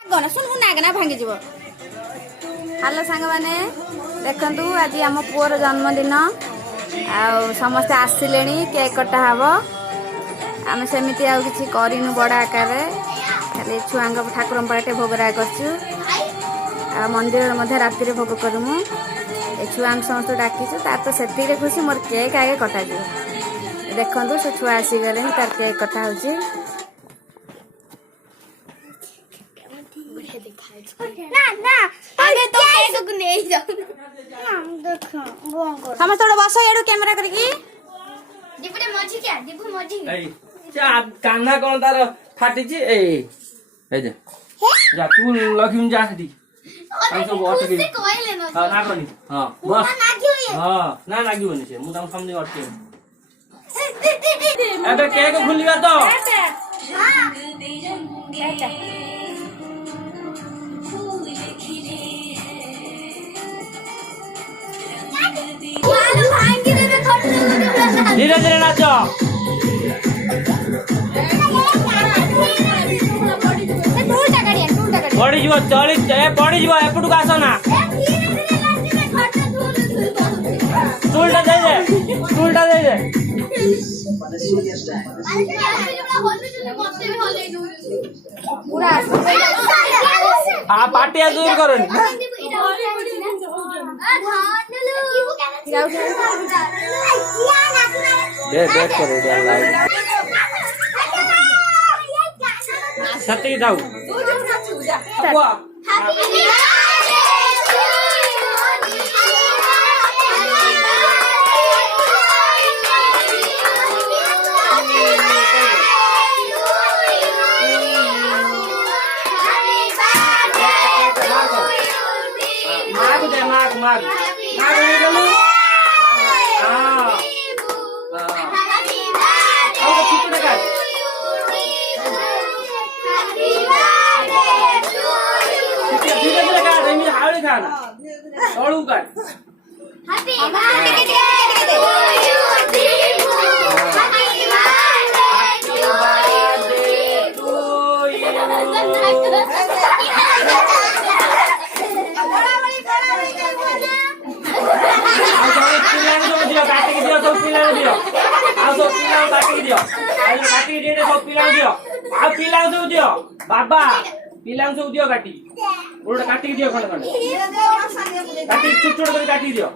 गना सुन मुना गना भांगी जीव। हेलो सांग माने देखंतु आज आम पुअर जन्मदिन आ समस्ते आसिले केक कटा हब आम सेमती आ किसी करूँ बड़ आकार खाली छुआ ठाकुर पाटे भोगरा करचु मंदिर मध्य राति भोग करमु छुआ समस्त डाकीचु तार तो से खुशी मोर केक आगे कटा देखु से छुआ आसीगले तार केक कटा हो समस्त बस एडू कैमरा करकी कान्हा कौन तार फाटी जा तू लक्ष्मी जा सेठी सब अटके ना कनी हां बस हां ना लागिबनी से मु तम समझे अटके अबे केक खुलिबा तो धीरे धीरे नाच पड़ी जीव चली पड़ी जीव एपटू आस ना टूलटा दे दे आ पार्टी दूर करनी बैठ करो सत्य जाऊ माग बाबा पिला सब दियो काटी गोटे काटिक दियो खंड खंड काटी छोट छोट कर काटिक दियो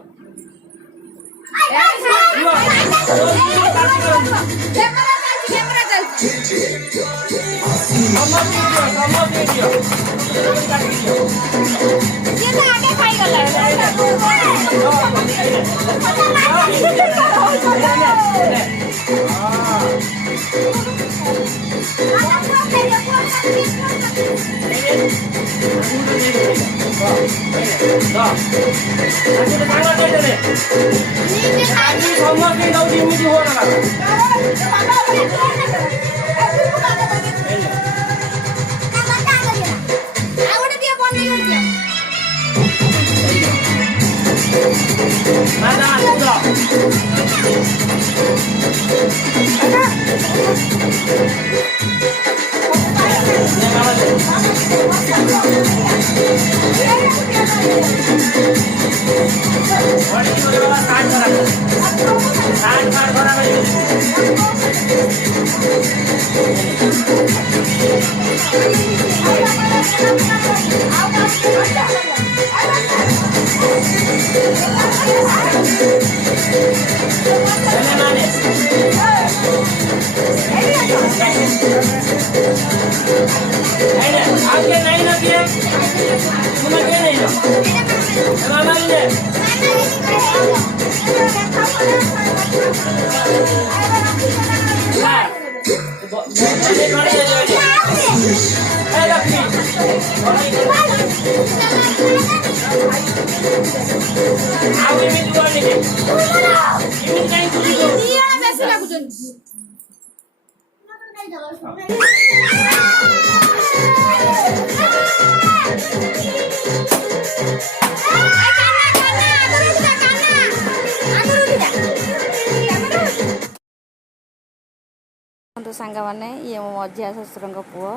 सांग मैंने ये मो मझिया शशुर पुओ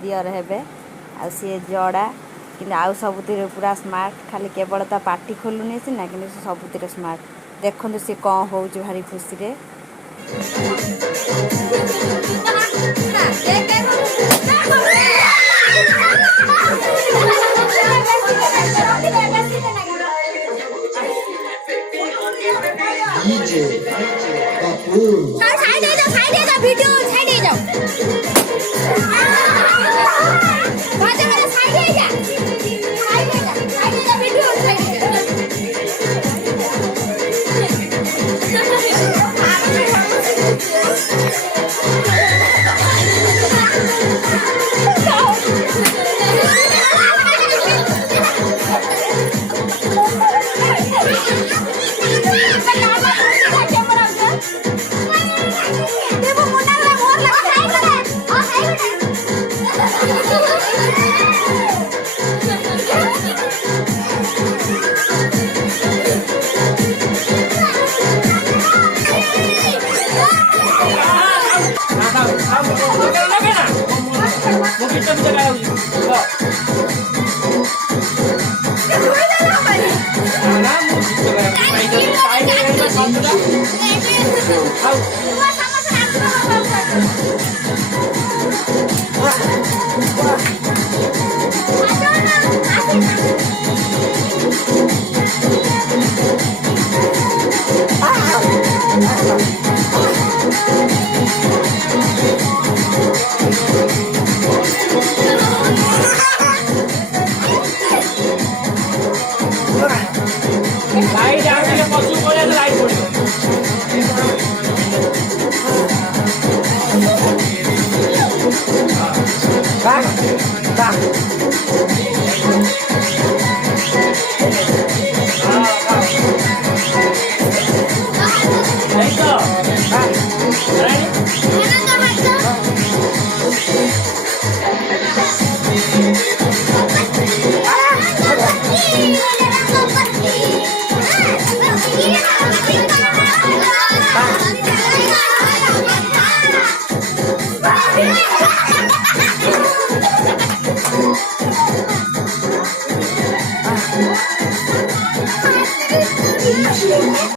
दियर हे ଆଉ ସିଏ ଜଡ଼ା କିନ୍ତୁ ଆଉ ସବୁଥିରେ ପୁରା ସ୍ମାର୍ଟ ଖାଲି କେବଳ ତା ପାଟି ଖୋଲୁନି ସିନା କିନ୍ତୁ ସେ ସବୁଥିରେ ସ୍ମାର୍ଟ ଦେଖନ୍ତୁ ସେ କ'ଣ ହେଉଛି ଭାରି ଖୁସିରେ DJ Kapur. वीडियो साइड जाओ बाजा मेरा साइड जा वीडियो साइड लाइट आगे पशु पड़े लाइट पड़े